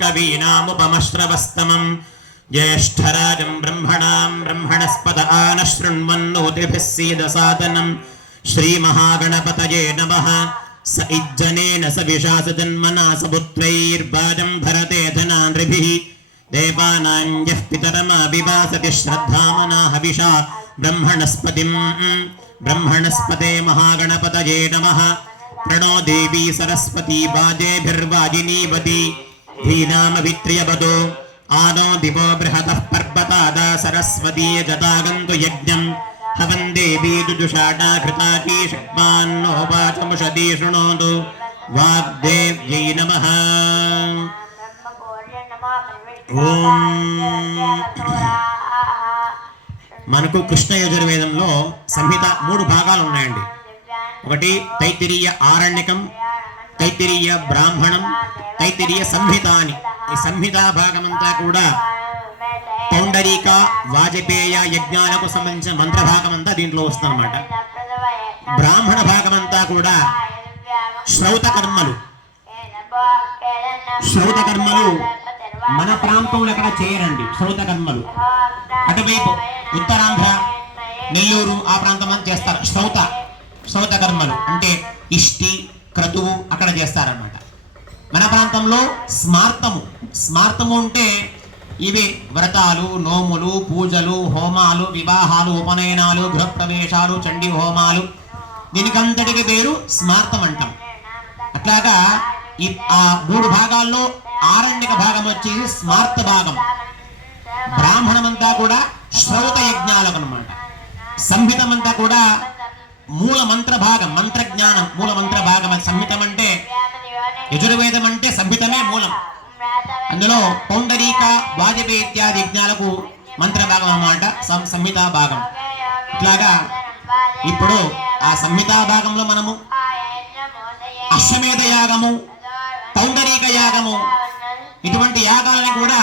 कवीनामुपमश्रवस्तमम् ज्येष्ठराजं ब्रह्मणां ब्रह्मणस्पत आनशृण्वन्नोतिभिः सीदसादनं श्रीमहागणपतये नमः। स इज्जनेन स विशासजन्मना स पुत्रैर्वाजं भरते धनानृभिः देवानां यः पितरमाविवासति श्रद्धामना हविषा ब्रह्मणस्पते महागणपतये नमः। प्रणो देवी सरस्वती वाजेभिर्वाजिनीवती धीनामभित्र्यवदो आनो दिवो बृहतः पर्वतादा सरस्वती जतागन्तु यज्ञम् हवन् देवी दुजुषाटा घृताची षड्मान्नो वाचमुषती शृणोतु वाग्देव्यै नमः। ఓం మనకు కృష్ణ యజుర్వేదంలో సంహిత 3 భాగాలు ఉన్నాయండి. ఒకటి తైత్తిరీయ ఆరణ్యకం, తైత్తిరీయ బ్రాహ్మణం, తైత్తిరీయ సంహిత అని. ఈ సంహితా భాగమంతా కూడా పౌండరీక వాజపేయ యజ్ఞాలకు సంబంధించిన మంత్ర భాగమంతా దీంట్లో వస్తుందన్నమాట. బ్రాహ్మణ భాగమంతా కూడా శ్రౌత కర్మలు మన ప్రాంతంలో ఎక్కడ చేయరండి. శ్రౌత కర్మలు అటువైపు ఉత్తరాంధ్ర నెల్లూరు ఆ ప్రాంతం అని చేస్తారు. శ్రౌత కర్మలు అంటే ఇష్టి క్రతువు అక్కడ చేస్తారన్నమాట. మన ప్రాంతంలో స్మార్తము అంటే ఇవి వ్రతాలు, నోములు, పూజలు, హోమాలు, వివాహాలు, ఉపనయనాలు, గృహప్రవేశాలు, చండీ హోమాలు, దీనికంతటికి పేరు స్మార్తం అంటాం. అట్లాగా ఆ 3 భాగాల్లో ఆరణ్యక భాగం వచ్చేసి స్మార్త భాగం. బ్రాహ్మణమంతా కూడా శ్రౌత యజ్ఞాలకు అన్నమాట. సంహితమంతా కూడా మూల మంత్ర భాగం, మంత్ర జ్ఞానం మూల మంత్ర భాగం. సంహితం అంటే యజుర్వేదం అంటే సంహితమే మూలం. అందులో పౌండరీక వాజపేయ ఇత్యాది యజ్ఞాలకు మంత్ర భాగం అన్నమాట సంహితా భాగం. ఇట్లాగా ఇప్పుడు ఆ సంహితా భాగంలో మనము అశ్వమేధ యాగము, పౌండరీక యాగము ఇటువంటి యాగాలని కూడా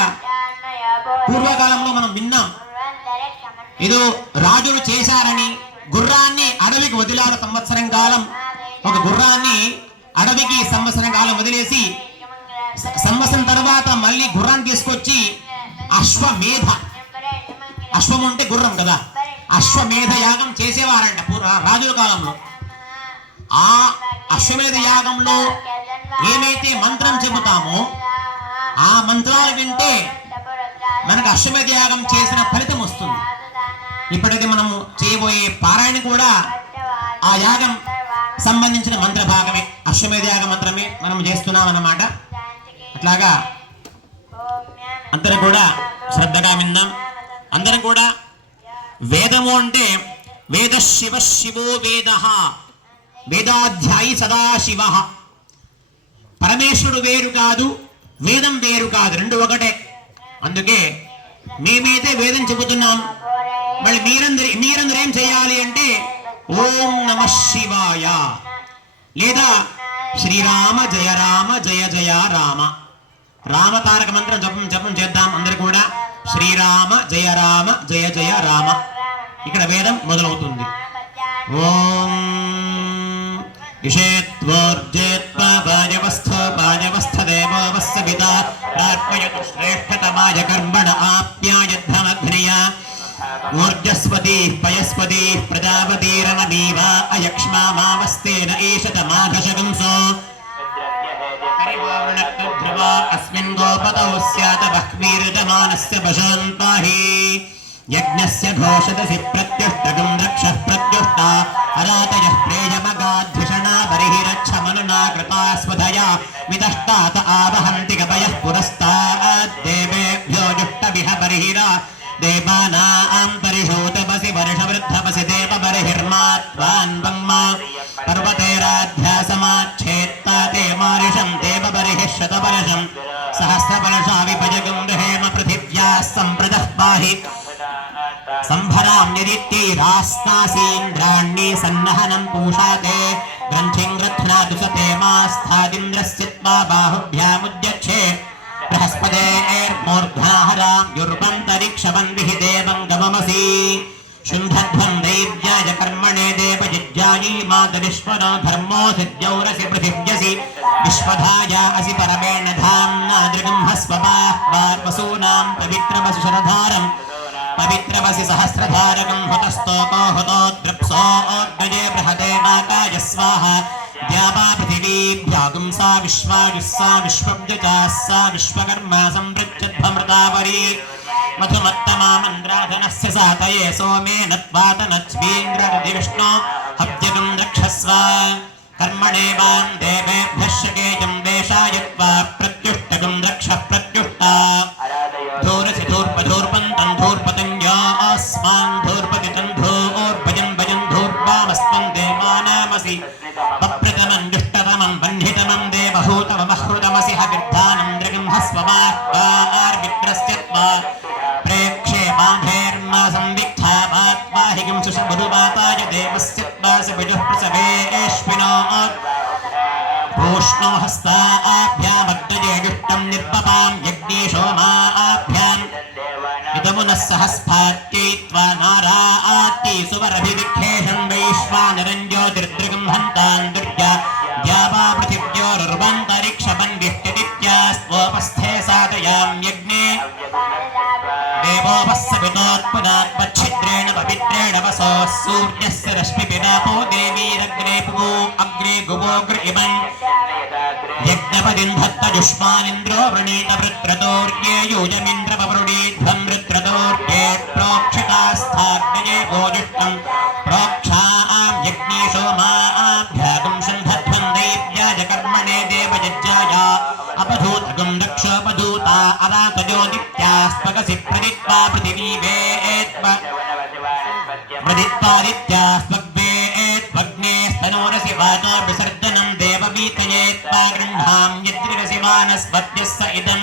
పూర్వకాలంలో మనం విన్నాం. ఏదో రాజులు చేశారని గుర్రాన్ని అడవికి వదిలాల సంవత్సరం కాలం. ఒక గుర్రాన్ని అడవికి సంవత్సరం కాలం వదిలేసి సంవత్సరం తర్వాత మళ్ళీ గుర్రాన్ని తీసుకొచ్చి అశ్వం అంటే గుర్రం కదా, అశ్వమేధ యాగం చేసేవారంట రాజుల కాలంలో. ఆ అశ్వమేధ యాగంలో ఏమైతే మంత్రం చెబుతామో ఆ మంత్రాలు వింటే మనకు అశ్వమేధ యాగం చేసిన ఫలితం వస్తుంది. ఇప్పటికీ మనము చేయబోయే పారాయణ కూడా ఆ యాగం సంబంధించిన మంత్ర భాగమే, అశ్వమేధ యాగ మంత్రమే మనం చేస్తున్నాం అన్నమాట. అట్లాగా అందరం కూడా శ్రద్ధగా విందాం. అందరం కూడా వేదము అంటే వేద శివో వేద, వేదాధ్యాయి సదాశివ. పరమేశ్వరుడు వేరు కాదు, వేదం వేరు కాదు, రెండు ఒకటే. అందుకే మేమైతే వేదం చెబుతున్నాం, మళ్ళీ మీరందరూ ఏం చేయాలి అంటే ఓం నమః శివాయ లేదా శ్రీరామ జయ రామ జయ జయ రామ, రామ తారక మంత్రం జపం చేద్దాం అందరు కూడా. శ్రీరామ జయ రామ జయ జయ రామ. ఇక్కడ వేదం మొదలవుతుంది. ఓం శ్రేష్ఠతమాయ కర్మణ ఆప్యాయధ్వమగ్నయ ఊర్జస్వతి పయస్పతి ప్రజాపతిరనమీవ అయక్ష్మామావస్తేన ఈశతమాఘశకంసో ధ్రువా అస్మిన్ గోపతౌ స్యాత బహ్వీర్యజమానస్య పశూన్ పాహి యజ్ఞస్య ఘోషదసి ప్రత్యుష్టకం రక్షః ప్రత్యుష్టా అరాతయః ప్రేయమగాధ్విషణా బర్హిరచ్చమనునా కృతాస్వధయా విదష్టాత ఆవహంతి కపయః పురస్తాద్దేవేభ్యో జుష్టవిహ బర్హిరా దేవానాం పరిషోతపసి వర్షవృద్ధపసి దేవ బర్హిర్మాత్వాన్ బ్రహ్మా పర్వతేరాధ్యాసమాచ్ఛేత్తా తే మారిషం దేవ బర్హిః శతబలశం సహస్రబలశా విభజగం దహేమ పృథివ్యా సంప్రదః పాహి సంభరామ్యదిత్యైరాస్తాసీంద్రాణ్యే సన్నహనం పూషాతే గ్రంథిం గ్రథ్నాతు సతే మాస్థాదింద్రస్యత్వా బాహుభ్యాముద్యచ్ఛే బృహస్పతేర్మూర్ధ్నాహరాం యుర్వంతరిక్షవన్ విహి దేవం గమమసి శుంభధ్వం దైవ్యాయ కర్మణే దేవజిజ్ఞ विद्यायै मातरिश्वरो धर्मो सिद्ध्यौरसि पृथिव्यसि विश्वधाया असि परमेण धाम्ना दृगंहस्वसूनां पवित्रमसि शरधारम् पवित्रमसि सहस्रधारकं हुतस्तोको हुतोद्रप्सोद्गजे बृहते वाकाय स्वाहा द्यावा पृथिवीभ्यागुंसा विश्वायुस्सा विश्वव्यजा सा विश्वकर्मा संवृच्छद्भमृतावरी मधुमत्तमा मन्द्राधनस्य सातये सोमेन त्वातनच्वीन्द्ररधिविष्णो हव्यगं रक्षस्व कर्मणेवां देवेभ्यः शकेयं देशायत्वा प्रत्युष्टगं रक्षः प्रत्युष्टा धूरसि धूर्पधूर्पन्तं धूर्पतञ्जोऽस्मान् धूर्पतितं धूर्भजन् भजन् धूर्वामस्त्वं देवानामसि पप्रतमं दुष्टतमं बन्धितमं देवहूतमहृतमसि हविर्धानं दृगंहस्वमार्विप्रस्य त्वा प्रेक्षे बाधेर्मा संविक्था वात्वाहिकं सुषबुधुवाताय देवस्य त्वासि विजुः प्रसवेश्विनो भूष्णो हस्ताभ्यामग्नजे जुष्टं निर्पपां यज्ञेशोमाभ्याम् इदमुनः सहस्फात्यै त्वा नारात्यै सुवरभिविख्येषं वैश्वानरं ज्योतिर्दृगं हन्तान् दुर्या द्यावा पृथिव्योरर्वान्तरिक्षमन्विष्यदित्यास्त्वोपस्थे साधयां यज्ञे देवोपस्सवितोत्पुनात्मच्छिद्रेण पवित्रेण वसो सूर्यस्य रश्मिपिदापो देवीरग्ने पुगो अग्ने गुवोग्र इमन् यज्ञपदिं धत्तजुष्मानिन्द्रो वृणीत वृत्रतोर्ये योजमिन्द्रपवृणीध्वं वृत्रतोर्ये प्रोक्षितास्थाग्नये गोजुष्टं प्रोक्षां यज्ञेशो माभ्यागं सन्धध्वं दैव्याय कर्मणे देवयज्ञाय अपधूतगं दक्षोपधूता अरातजोदित्यास्पगसि प्रदित्वा प्रदित्वादित्यास्पग्वेत्वग्ने स्तनोरसि वाचो विसर्जनं देववीतयेत्वा गृह्णां यद्रिवसि मानस्पत्यस्य इदं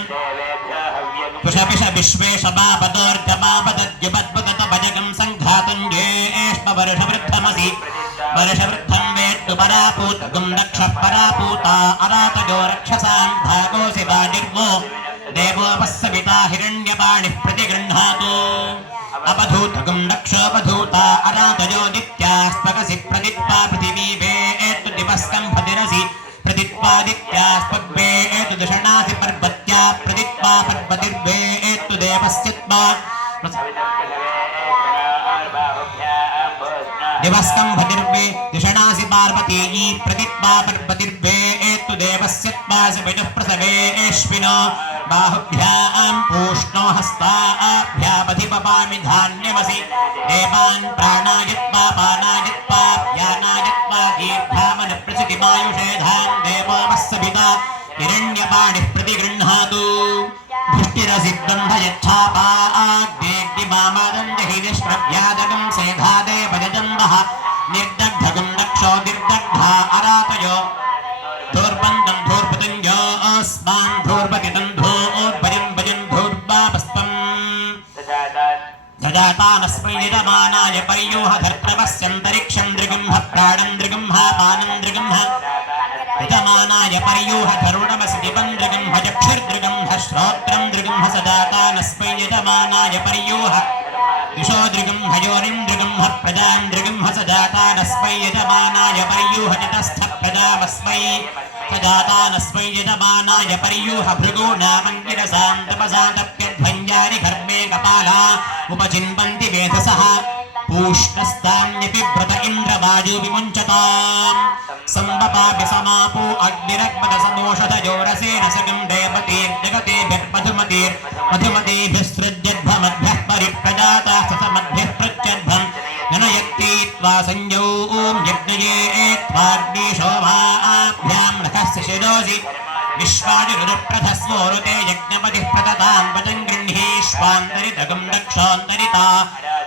पुषपिष विश्वेशमापदोर्जमापदद्युपद्भुतत भजगं सङ्घातं ज्येष्ठवर्षवृद्धमसि वर्षवृद्धं वेत्तु परापूतगं दक्षः परापूता अरातजो रक्षसां भागोऽसि वाजिर्वो देवोपस्सविता हिरण्यपाणिः प्रतिगृह्णातु अपधूतगं दक्षोपधूता अरातजोदित्यास्पगसि प्रदित्वा पृथिवी वेत्तु दिवस्कम्भतिरसि प्रदित्वादित्यास्पग्वेत्तु दुषणासि पर्वत्या प्रदित्वा पर्वतिर्वेत्तु देवस्य त्वा दिवस्कम्भतिर्वे दिषणासि पार्वतीयी प्रदित्वा पर्वतिर्वेत्तु देवस्य त्वासि विजुः प्रसवेश्विनो बाहुभ्यां पूष्णो हस्ताभ्यामधिपपामि धान्यमसि देवान् प्राणायत्वा पानायत्वा व्यानायत्वा दीर्घामनप्रसितिमायुषेधां देवोपस्सविता हिरण्यपाणिः प्रतिगृह्णातु दृष्टिरसि ब्रह्मयच्छापाग्नेग्निमामदं जहिनिष्प्रव्यादकं सेधादे भजजम्बः निर्दग्धगं दक्षो निर्दग्धा अरातयो धूर्पन्तं धूर्पतञ्जोऽस्मान् धूर्पतितं धूर्भजं भजन् धूर्वापस्पम् ददातानस्मै यजमानाय पर्यूह धर्त्रवस्यन्तरिक्षं दृगंह प्राणं दृगंह पानं दृगंह यजमानाय पर्यूह धरुणमसि दिवं दृगंह चक्षुर्दृगंह श्रोत्रं दृगंह सदातानस्मै यजमानाय पर्यूह दिशो दृगंह योनिं दृगंह प्रजां दृगंह सदातानस्मै यजमानाय पर्यूह चतस्थ प्रजामस्मै सदातानस्मै यजमानाय पर्यूह भृगूनामङ्गिरसां तपसान्तप्यध्वञ्जानि घर्मे कपाला उपचिन्वन्ति वेधसः पूष्णस्तान्यपि व्रत इन्द्रवाजो विमुञ्चताम् सम्बपापि समापो अग्निरग्मदसमोषधयोरसेन सगं देवतीर्जगतेभिर्मधुमतीभिस्सृज्यध्वमद्भ्यः परिप्रजाताः सतमद्भ्यः प्रत्यध्वम् जनयत्ति त्वा संज्ञौ ॐ यज्ञये त्वाग्निशोभाभ्यां नखस्य शिरोसि विश्वानिरुप्रथस्वोरुते यज्ञपतिः प्रततां वचं गृह्णीष्वान्तरितगं दक्षान्तरिता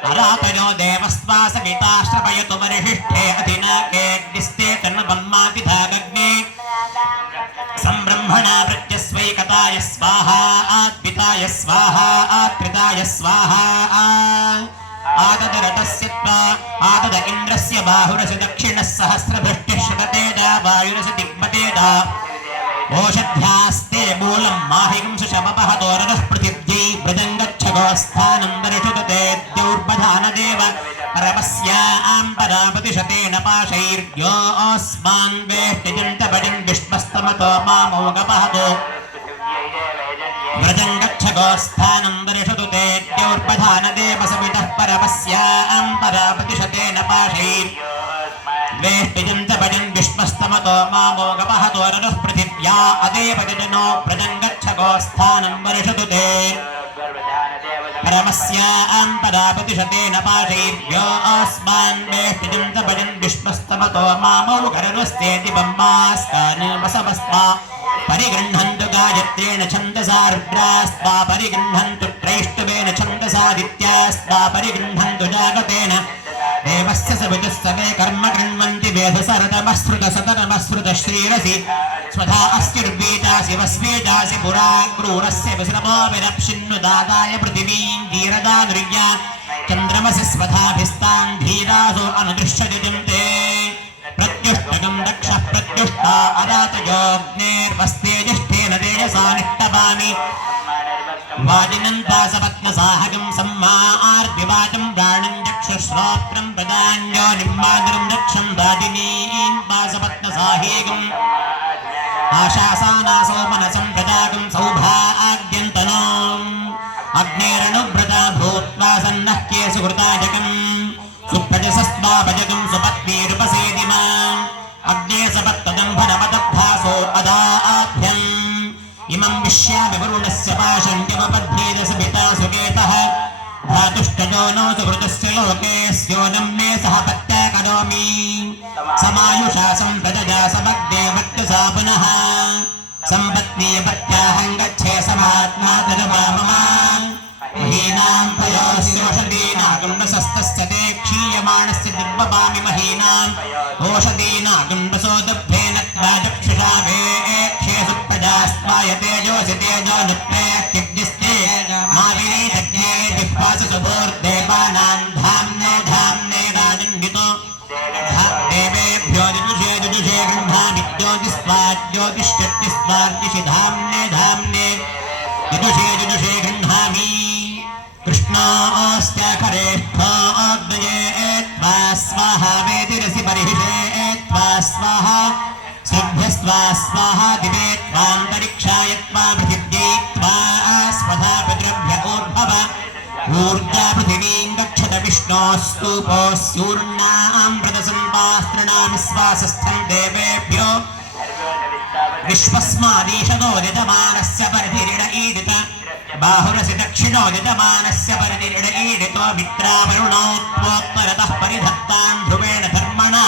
अरातयो देवस्त्वा सविता श्रवयतु परिशिष्ठे अधिनाकेऽग्निस्ते तन्मब्रह्मातिधागग्ने संब्रह्मणा प्रत्यस्वैकताय स्वाहा आत्पिताय स्वाहा आत्रिताय स्वाहा आददरतस्य त्वा आदद इन्द्रस्य बाहुरसि दक्षिणः सहस्रभृष्टिः शततेजा वायुरसि दिग्मतेजा ओषध्यास्ते मूलं माहिकं सुशमपहतोरदः पृथिव्यै व्रजङ्गच्छगोस्थानं दर्शतते द्यौर्बधानदेव परमस्यां परापतिशतेन पाशैर्योऽस्मान् वेष्टिजन्तपदिं विश्वस्तमतो मामोगपहतो व्रजं गच्छ गोस्थानं वर्षतु ते द्यौर्पधानदेवसवितः परमस्यां परापतिशतेन पाशैर् वेष्टिजन्तपदिं विश्वस्तमतो मामोगपहतो रनुः पृथिव्या अदेवजनो व्रजं गच्छ गोस्थानं वर्षतु ते परमस्यां परापतिशतेन पाशैर्योऽस्मान् वेष्टिजन्तपदिं विश्वस्तमतो मामोगरनुस्तेति ब्रह्मास्तान् वसवस्ता परिगृह्णन्तु गायत्रेण छन्दसा रुद्रास्त्वा परिगृह्णन्तु त्रैष्टवेन छन्दसादित्यास्त्वा परिगृह्णन्तु जागतेन देवस्य सवितुस्तवे कर्म गृह्णन्ति वेधसरतमस्मृतसतनमस्मृत श्रीरसि स्वधा अस्युर्वीजासि वस्वेजासि पुरा क्रूरस्य विश्रमो विरप्सिन्नुदादाय पृथिवीं धीरदानुर्या चन्द्रमसि स्वधाभिस्तान् धीरासो अनुदृश्यजुजन्ते प्रत्युष्टकं दक्षः प्रत्युष्टा अदातयोऽग्नेर्वस्तेजष्ठेन तेजसा निष्टपामि वाजिनं दासपत्नसाहकं सम्मा आर्द्यवाचं प्राणं चक्षुश्रोत्रं प्रदान्यो निम्बादरं दक्षं दादिनीं दासपत्नसाहेकम् आशासानासो मनसं प्रजाकं सौभाग्यन्तनोम् अग्नेरणुव्रता भूत्वा सन्नः केसु कृताजकम् सुप्रजसस्त्वापजकं सुपत्नीरुपसेदिमाम् अग्ने सपत्तदम्भनमदद्धासो अदाभ्यम् इमं विश्यामि वरुणस्य पाशन्यमपद्भेदसभिता सुकेतः धातुष्टजो नो सुहृतस्य लोकेऽस्योनं मे सह पत्या करोमि समायुषा सम्प्रजजा समग्ने वक्तसा पुनः सम्पत्नीपत्याहं गच्छे समात्मा तदवा मम हीनां पयोस्योषधीनागुण्डसस्तस्य ते क्षीयमाणस्य दिग्बपामि महीनाम् ओषधीनागुण्डसो दुग्धेन त्वाचक्षुषा वेक्षेषु प्रजास्त्वाय तेजोऽसि तेजो नुत्रेऽत्यग्निस्ते मा विनीतज्ञे जिह्वासि सुभोर्देवानां धाम्ने धाम्ने राजन्वितो देवेभ्यो दिदुषे दिदुषे गृह्णामि ज्योतिस्त्वाज्योतिष्यत्तिस्त्वार्दिशि धाम्ने धाम्ने दिदुषे दिदुषे गृह्णामि कृष्णास्त्य खरेष्ठोऽग्नये त्वा स्वाहा वेदिरसि परिहिषे त्वा स्वाहा सिद्ध्यस्त्वा स्वाहा दिवे त्वान्तरिक्षाय त्वा पृथिव्यै त्वा स्वधा पितृभ्य ऊर्ध्वव ऊर्जा पृथिवीं गच्छत विष्णोस्तूपोऽस्यूर्णां व्रतसम्पास्त्रणामि स्वासस्थं देवेभ्यो विश्वस्मादीशतो यजमानस्य परिधिरिण ईडित बाहुरसि दक्षिणो यजमानस्य परिधिरिण ईडितो मित्रावरुणो त्वोत्तरतः परिधत्तां ध्रुवेण धर्मणा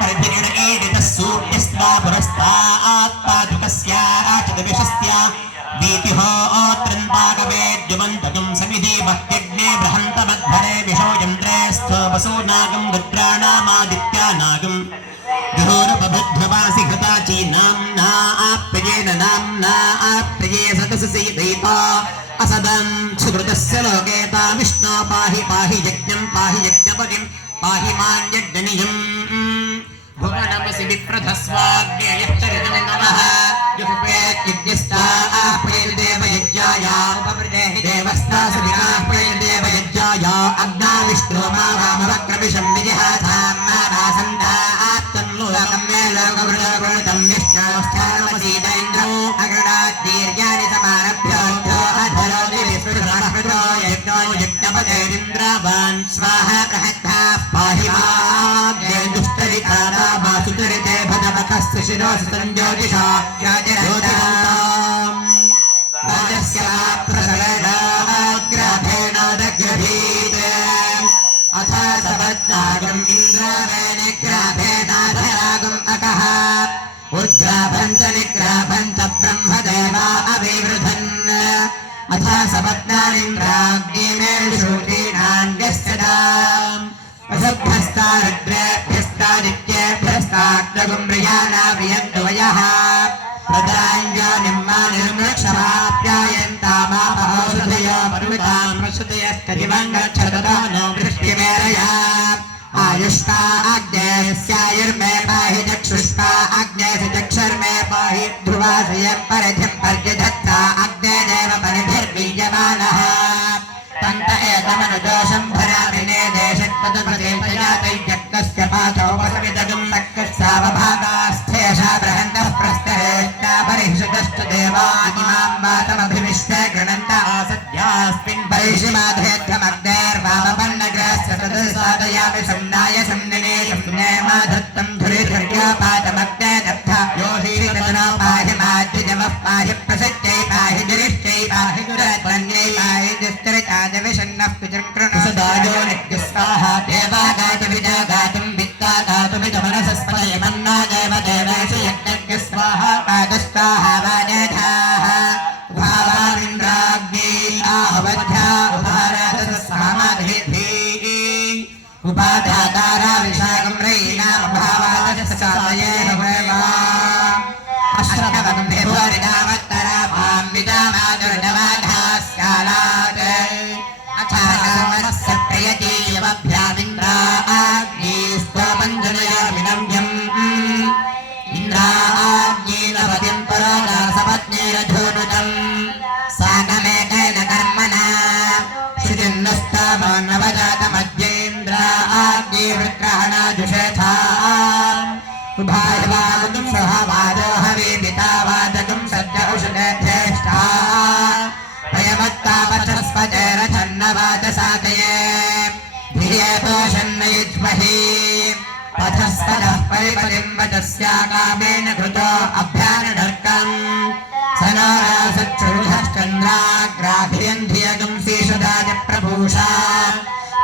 परिधिरिण ईडितः सूर्यस्त्वा पुरस्तात्पादुकस्याचतविशस्त्या वीतिहोऽत्रन्पाकवेद्युमन्तकं समिधि मह्यग्ने बृहन्तमध्वरे विशो यन्त्रे स्थो वसूनागं रुद्राणामादित्यानागं विहोरुपबुद्धवासि घृताची नाम्ना आप्रियेण नाम्ना आप्रिये सतससि दयिता असदं सुकृतस्य लोकेता विष्णो पाहि पाहि यज्ञं पाहि यज्ञपतिं पाहि मान्यज्ञनियम् भुवनमसि विप्रधस्वाग्नेयश्चरितं नमः युपे यज्ञस्ता आप्रिये देवयज्ञाय उपवृदेहि देवस्ता सुविनाप्रिये देवयज्ञाय अग्ना विष्णो मा वामवक्रमिषं विजहाधाम्ना नासन्ता लोकं मे लोकवृणवृणतं विष्णोस्थानमसीदैन्द्रो अग्रणाद्दीर्घानि समारभ्य अधरोति विस्मृतो यज्ञो यज्ञपतेरिन्द्रावान् स्वाहा प्रहत्ताः पाहि माग्ने दुष्टरिकादा वासुतरिते भजवकस्य शिरोसि संज्योतिषा ज्योतिषाम् राजस्य प्रसवेदाग्राभेणोदग्रभीते अथ सपत्नागम् इन्द्रावेणिग्राभेणाधरागम् अकः उद्ग्राभन्त निग्राभन्त ब्रह्मदेवा अविवृधन् अथ सपत्नानिन्द्राग्निमेषूतीनान्यस्यताम् असभ्यस्तारुद्रेभ्यस्तादित्येभ्यस्ताग्नगुम् प्रियाणा प्रियन्तु वयः प्रदाञ्जनिम्मानिर्मृक्षमाप्यायन्तामापहौषधयो मरुतां प्रसुतयस्तदिवं गच्छततो नो वृष्टिमेरया आयुष्का आज्ञेयस्यायुर्मे पाहि चक्षुष्का आज्ञेयसि चक्षुर्मे पाहि ध्रुवासयं परिधिं पर्यधत्ता अग्ने देव परिधिर्बीजमानः तन्त एतमनुदोषं भरामिने देशत्व पादप्रदेशयातैजक्तस्य पातोपसविदगं तक्कस्सावभागास्थेषा बृहन्तः प्रस्तरेष्टा परिषदस्तु देवानिमां वातमभिविश्य गृणन्त आसद्यास्मिन् परिषिमाधेद्धमग्नेर्वामपन्नग्रस्य तदसादयामि सम्नाय सम्निने सम्नेमाधत्तं धुरिधुर्योपातमग्ने दत्था योषीतनो पाहि माद्यजमः पाहि प्रसज्यै पाहि गिरिष्ठै पाहि दुरत्वन्यै पाहि दुस्तरिताजविषण्णः पितृं कृणु सदायो नित्यस्वाहा देवा गातुविजा गातुं वित्ता गातुविजमनसस्पदयमन्ना देव देवेषु यज्ञज्ञ स्वाहा पादस्वाहा वाजधाः उभावामिन्द्राग्नी आहवध्या उभाराधसामाधिभिः उपादातारा विशाखं रयीनामभावादस्सादये भवेवा अश्रवं भेभोरिदावत्तराभां विदामादुर्नवाधास्यालात् अथागमस्य प्रियतीयवभ्यामिन्द्राग्नीस्त्वमञ्जनयामिनव्यम् इन्द्राग्नीनवतिं परादासपत्नीरधूनुतम् सागमेकेन कर्मणा श्रुतिन्नस्तामो नवजातमध्येन्द्राग्निवृत्रहणाजुषेथा उभायवादं सहावादो हवीपितावादकं सद्य उषुदेष्ठा भयमत्तापथस्पतेरथन्नवाचसातये धिये पोषन्नयुज्महि पथस्पदः परिपतिं वचस्याकामेन कृतो अभ्यानढर्कम् स नो रासच्छुरुधश्चन्द्राग्राभियं धियगुं श्रीषुदादिप्रभूषा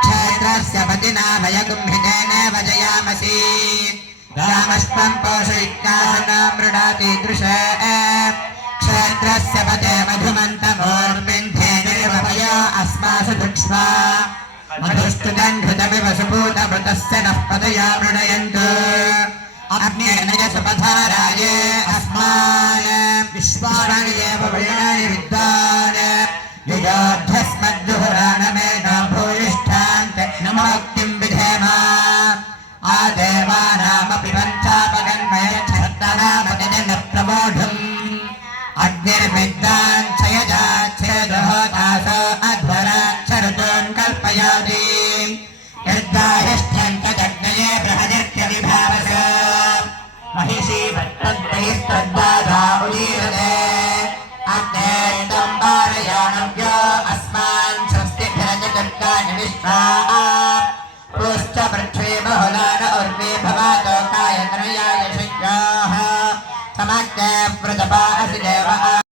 क्षेत्रस्य पतिना वयगुं हितेन वजयामसि रामश्वं पोषयित्यासना मृडाति दृशे क्षेत्रस्य पते मधुमन्तमोर्मिन्धेनैर्वपयो अस्मासु दुक्ष्वा मधुस्तुतं घृतमिव सुपूतभृतस्य नः पतया मृडयन्तु अग्नेन यशपथाराय अस्मान् विश्वानि एव वैणानि विद्वान् युगा